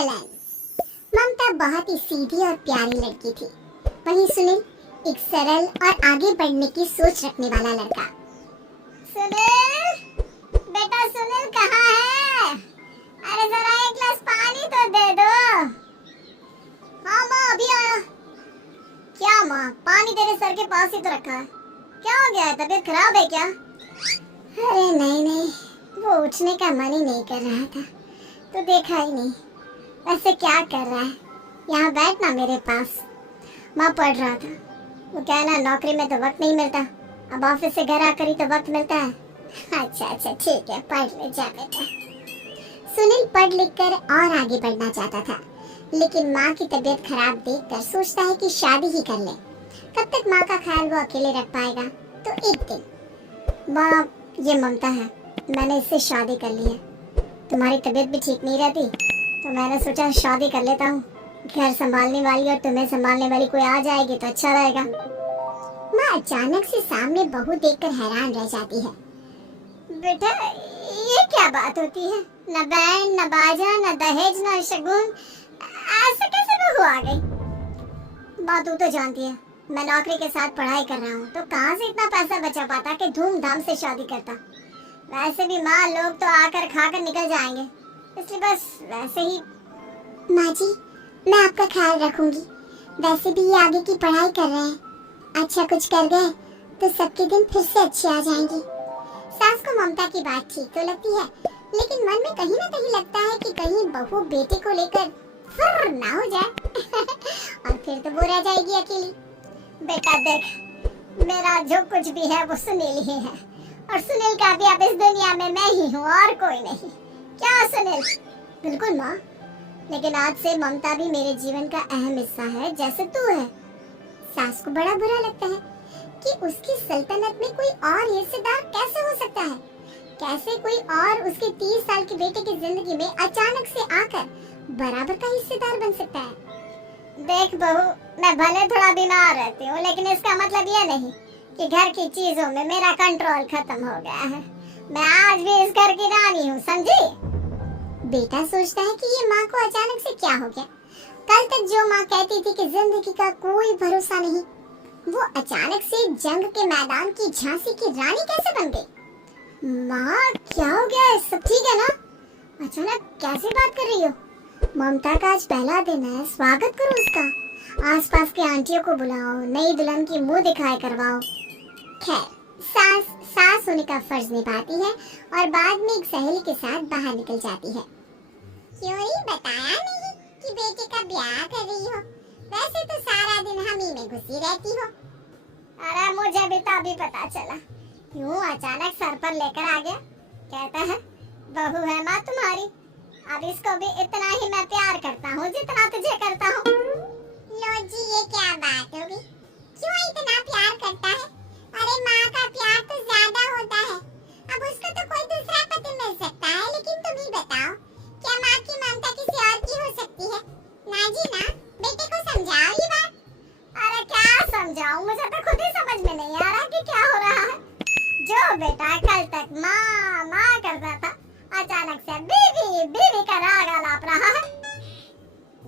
जलन। ममता बहुत ही सीधी और प्यारी लड़की थी, वहीं सुनील एक सरल और आगे बढ़ने की सोच रखने वाला लड़का। सुनील, बेटा सुनील कहाँ है? अरे जरा एक गिलास पानी तो दे दो। हाँ माँ, अभी आया। क्या माँ, पानी तेरे सर के पास ही तो रखा है, क्या हो गया है? तबीयत खराब है क्या? अरे नहीं, वो उठने का मन ही नहीं कर रहा था, तो देखा ही नहीं। वैसे क्या कर रहा है? यहाँ बैठ ना मेरे पास। माँ पढ़ रहा था। वो क्या है ना, नौकरी में तो वक्त नहीं मिलता, अब ऑफिस से घर आकर ही तो वक्त मिलता है। अच्छा ठीक है, पढ़ ले जा बेटा। सुनील पढ़ लिख कर और आगे बढ़ना चाहता था, लेकिन माँ की तबीयत खराब देखकर सोचता है कि शादी ही कर ले। कब तक माँ का ख्याल वो अकेले रख पाएगा? तो एक दिन, माँ ये ममता है, मैंने इससे शादी कर ली है। तुम्हारी तबीयत भी ठीक नहीं रहती, तो मैंने सोचा शादी कर लेता हूँ। घर संभालने वाली और तुम्हें संभालने वाली कोई आ जाएगी तो अच्छा रहेगा। माँ अचानक से सामने बहू देखकर हैरान रह जाती है। बेटा ये क्या बात होती है? न बैंड, न बाजा, न दहेज, न शगुन, ऐसे कैसे बहू आ गई? माँ तू तो जानती है, मैं नौकरी के साथ पढ़ाई कर रहा हूँ, तो कहाँ से इतना पैसा बचा पाता कि धूमधाम से शादी करता। वैसे भी माँ, लोग तो आकर खाकर निकल जाएंगे, इसलिए बस वैसे ही। माँ जी, मैं आपका ख्याल रखूंगी। वैसे भी ये आगे की पढ़ाई कर रहे हैं, अच्छा कुछ कर गए तो सबके दिन फिर से अच्छे आ जाएंगे। सास को ममता की बात ठीक तो लगती है, लेकिन मन में कहीं ना कहीं लगता है कि कहीं बहू बेटे को लेकर फुर्र ना हो जाए और फिर तो वो रह जाएगी अकेली। बेटा देख, मेरा जो कुछ भी है वो सुनील ही है, और सुनील का भी अब इस दुनिया में मैं ही हूँ और कोई नहीं। क्या सुनील? बिल्कुल माँ, लेकिन आज से ममता भी मेरे जीवन का अहम हिस्सा है, जैसे तू है। सास को बड़ा बुरा लगता है कि उसकी सल्तनत में कोई और हिस्सेदार कैसे हो सकता है। कैसे कोई और उसके 30 साल के बेटे की जिंदगी में अचानक से आकर बराबर का हिस्सेदार बन सकता है। देख बहू, मैं भले थोड़ा बीमार रहती हूँ, लेकिन इसका मतलब ये नहीं कि घर की चीजों में मेरा कंट्रोल खत्म हो गया है। मैं आज भी इस घर की रानी हूँ, समझी? बेटा सोचता है कि ये माँ को अचानक से क्या हो गया। कल तक जो माँ कहती थी कि जिंदगी का कोई भरोसा नहीं, वो अचानक से जंग के मैदान की झांसी की रानी कैसे बन गई? माँ क्या हो गया है? सब ठीक है ना? अचानक कैसे बात कर रही हो? ममता का आज पहला दिन है, स्वागत करो उसका। आसपास के आंटियों को बुलाओ, नई दुल्हन की मुंह दिखाई करवाओ। खैर, सास होने का फर्ज निभाती है और बाद में एक सहेली के साथ बाहर निकल जाती है। क्यों ही बताया नहीं कि बेटे का ब्याह कर रही हो? वैसे तो सारा दिन हम ही में घुसी रहती हो। अरे मुझे भी तो अभी पता चला, क्यों अचानक सर पर लेकर आ गया। कहता है बहू है माँ तुम्हारी, अब इसको भी इतना ही मैं प्यार करता हूँ जितना तुझे करता हूँ। लो जी, ये क्या बात होगी? क्यों इतना प्यार करता है? अरे माँ का प्यार तो ज्यादा होता है। अब उसको तो कोई दूसरा पति मिल सकता है, लेकिन तुम ही बताओ, क्या माँ की ममता किसी और की हो सकती है? ना जी ना, बेटे को समझाओ ये बात। अरे क्या समझाऊं, मुझे तो खुद ही समझ में नहीं आ रहा कि क्या हो रहा है। जो बेटा कल तक माँ माँ करता था, अचानक से बीवी बीवी का राग आलाप रहा है।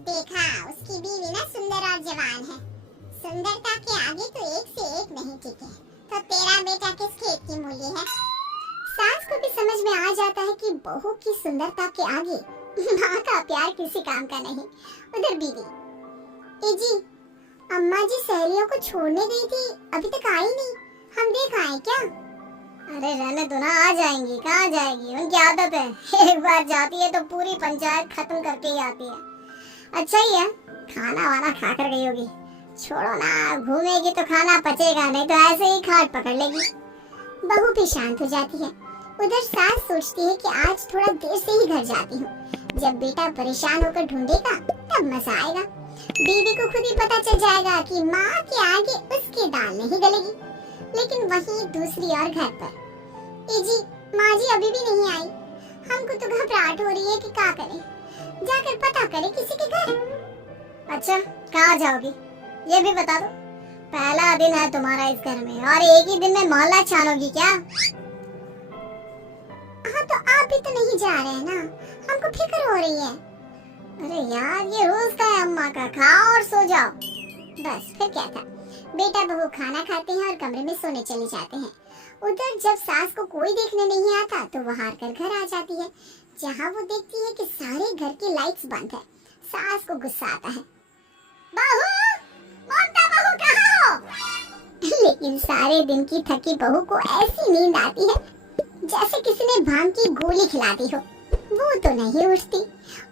देखा, उसकी बीवी ना सुंदर और जवान है। सुंदरता के आगे तो एक से एक नहीं टिके, तो तेरा बेटा किस खेत की मूली है? सास को भी समझ में आ जाता है कि बहू की सुंदरता के आगे माँ का प्यार किसी काम का नहीं। उधर बीवी, ए जी, अम्मा जी सहेलियों को छोड़ने गई थी, अभी तक आई नहीं, हम देख आए क्या? अरे रहने दो ना, आ जाएंगी। कहाँ जाएगी, उनकी आदत है, एक बार जाती है तो पूरी पंचायत खत्म करके ही आती है। अच्छा ही है, खाना वाना खा कर गई होगी। छोड़ो ना, घूमेगी तो खाना पचेगा, नहीं तो ऐसे ही खाट पकड़ लेगी। बहू भी शांत हो जाती है। उधर सास सोचती है कि आज थोड़ा देर से ही घर जाती हूँ, जब बेटा परेशान होकर ढूंढेगा तब मजा आएगा। बीवी को खुद ही पता चल जाएगा कि माँ के आगे उसकी दाल नहीं गलेगी। लेकिन वहीं दूसरी ओर घर पर, ए जी, माँ जी अभी भी नहीं आई। हमको तो घबराहट हो रही है कि क्या करें, जाकर पता करें किसी के घर। अच्छा, कहाँ जाओगी ये भी बता दो। पहला दिन है तुम्हारा इस घर में और एक ही दिन में मोहल्ला छानोगी क्या? हाँ तो आप भी तो नहीं जा रहे हैं ना, हमको फिक्र हो रही है। अरे यार, ये रोज का है अम्मा का, खाओ और सो जाओ। बस फिर क्या था, बेटा बहू खाना खाते हैं और कमरे में सोने चले जाते हैं। उधर जब सास को कोई देखने नहीं आता तो वो हार कर घर आ जाती है, जहाँ वो देखती है कि सारे घर की लाइट्स बंद है। सास को गुस्सा आता है, बहू, ममता बहू कहाँ हो? लेकिन सारे दिन की थकी बहू को ऐसी नींद आती है जैसे किसी ने भांग की गोली खिला दी हो। वो तो नहीं उठती,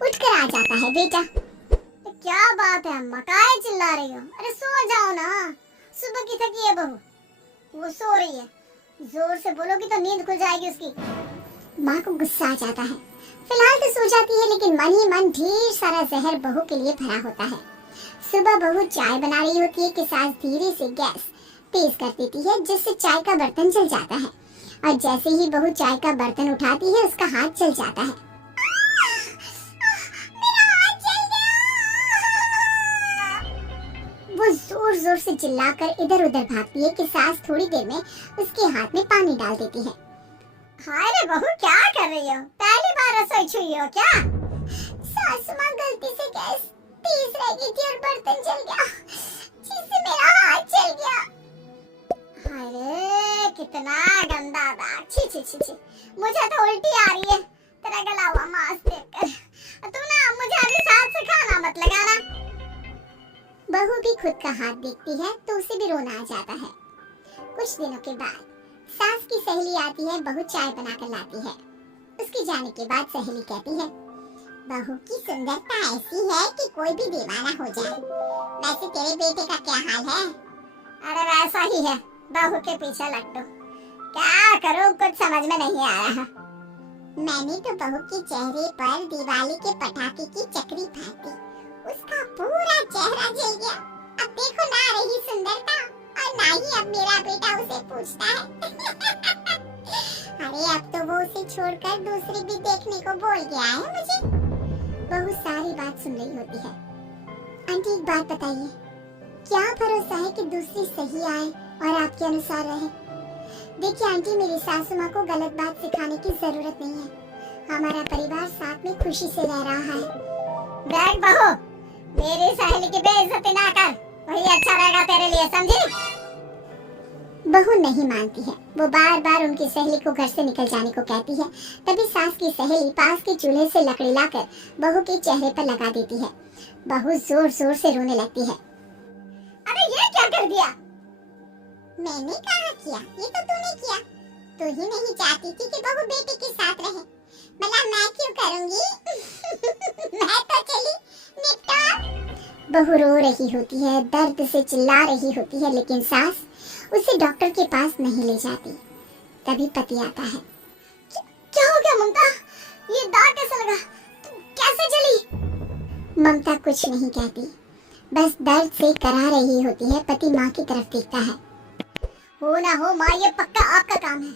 उठकर आ जाता है बेटा। तो क्या बात है अम्मा, काहे चिल्ला रही हो? अरे सो जाओ ना, सुबह की थकी है बहू, वो सो रही है, जोर से बोलोगी तो नींद खुल जाएगी उसकी। माँ को गुस्सा आ जाता है। फिलहाल तो सो जाती है, लेकिन मन ही मन ढेर सारा जहर बहू के लिए भरा होता है। सुबह बहू चाय बना रही होती है कि सास धीरे से गैस तेज कर देती है, जिससे चाय का बर्तन जल जाता है। और जैसे ही बहू चाय का बर्तन उठाती है, उसका हाथ जल जाता है। मेरा हाथ जल गया। वो जोर जोर से चिल्लाकर इधर उधर भागती है कि सास थोड़ी देर में उसके हाथ में पानी डाल देती है। हाय रे बहू, क्या कर रही हो? पहली बार रसोई छुई हो क्या? सासू माँ, गलती से गैस तेज रह गई थी और बर्तन जल गया, जिससे मेरा हाथ जल गया। अरे कितना गंदा दाग, छी छी छी छी, मुझे तो उल्टी आ रही है तेरा गला हुआ मांस देखकर। तू ना मुझे अभी साथ से खाना मत लगाना। बहू भी खुद का हाथ देखती है तो उसे भी रोना आ जाता है। कुछ दिनों के बाद सास की सहेली आती है, बहू चाय बनाकर लाती है। उसके जाने के बाद सहेली कहती है, बहू की सुंदरता ऐसी है कि कोई भी दीवाना हो जाए। वैसे तेरे बेटे का क्या हाल है? अरे वैसा ही है, बहू के पीछे लट्टू। क्या करूं, कुछ समझ में नहीं आ रहा। मैंने तो बहू के चेहरे पर दिवाली के पटाखे की चक्री फाड़ी, उसका पूरा चेहरा जल गया। अब देखो ना रही सुंदरता, और ना ही अब मेरा बेटा उसे पूछता है। अरे अब तो वो उसे छोड़कर दूसरी भी देखने को बोल गया है मुझे। बहू सारी बात सुन रही होती है। आंटी एक बात बताइए, क्या भरोसा है कि दूसरी सही आए और आपके अनुसार रहे? देखिए आंटी, मेरी सासू माँ को गलत बात सिखाने की जरूरत नहीं है। हमारा परिवार साथ में खुशी से रह रहा है। बैठ बहू, मेरी सहेली की बेइज्जती ना कर, वही अच्छा रहेगा तेरे लिए, समझी? बहू नहीं मानती है, वो बार बार उनकी सहेली को घर से निकल जाने को कहती है। तभी सास की सहेली पास के चूल्हे से लकड़ी लाकर बहू के चेहरे पर लगा देती है। बहू जोर जोर से रोने लगती है। अरे ये क्या कर दिया? मैंने कहा किया, ये तो तूने किया। तू ही नहीं चाहती थी कि बहू बेटे के साथ रहे, भला मैं क्यों करूंगी? मैं तो चली निपटा। बहू रो रही होती है, दर्द से चिल्ला रही होती है, लेकिन सास उसे डॉक्टर के पास नहीं ले जाती। तभी पति आता है। क्या हो गया ममता? ये दाग कैसा लगा? कैसे जली? ममता कुछ नहीं कहती, बस दर्द से करा रही होती है। पति माँ की तरफ देखता है। हो ना हो माँ, ये पक्का आपका काम है,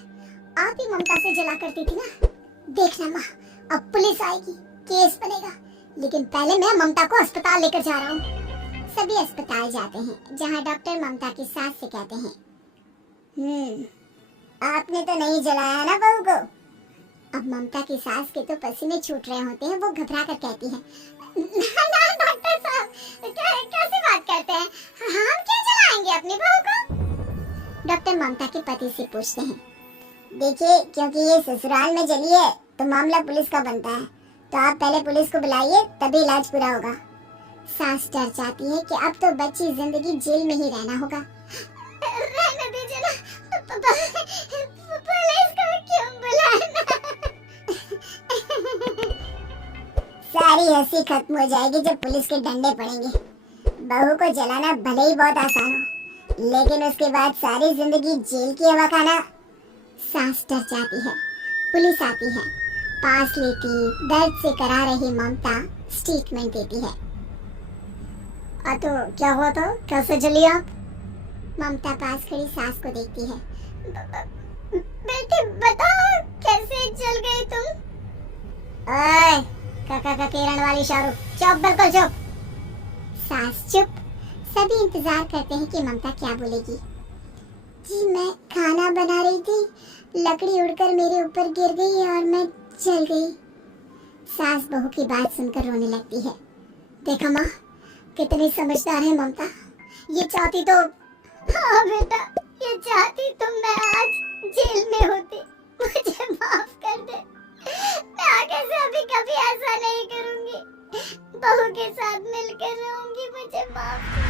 आप ही ममता से जला करती थी ना। देखना माँ, अब पुलिस आएगी, केस बनेगा, लेकिन पहले मैं ममता को अस्पताल लेकर जा रहा हूँ। सभी अस्पताल जाते हैं, जहाँ डॉक्टर ममता की सास से कहते हैं, आपने तो नहीं जलाया ना बहू को? अब ममता की सास के तो पसीने छूट रहे होते हैं। वो घबरा कर कहती है, ना डॉक्टर साहब, कैसे बात करते हैं, हम क्या जलाएंगे अपनी बहू को? डॉक्टर ममता के पति से पूछते हैं, देखिए क्योंकि ये ससुराल में जली है तो मामला पुलिस का बनता है, तो आप पहले पुलिस को बुलाइए, तभी इलाज पूरा होगा। सास डर जाती है कि अब तो बच्ची जिंदगी जेल में ही रहना होगा। रहने दीजिए ना, पुलिस को क्यों बुलाना? सारी हंसी खत्म हो जाएगी जब पुलिस के डंडे पड़ेंगे। बहू को जलाना भले ही बहुत आसान हो, लेकिन उसके बाद सारी जिंदगी जेल की हवा खाना। सास डर जाती है। पुलिस आती है, पास लेती दर्द से करा रही ममता स्टेटमेंट देती है। तो क्या हुआ था, कैसे जली आप? ममता पास खड़ी सास को देखती है। बेटी बताओ कैसे जल गई तुम? ओए, काका का किरण वाली शाहरुख, चुप, बिल्कुल चुप। सास चुप। सभी इंतजार करते हैं कि ममता क्या बोलेगी। जी मैं खाना बना रही थी, लकड़ी उड़कर मेरे ऊपर गिर गई और मैं जल गई। सास बहू की बात सुनकर रोने लगती है। देखा माँ, कितनी समझदार है ममता। ये चाहती तो, हाँ बेटा, ये चाहती तो मैं आज जेल में होती। मुझे माफ कर दे, मैं आगे से अभी कभी ऐसा नहीं करूंगी। बहू के साथ मिलकर रहूंगी, मुझे माफ कर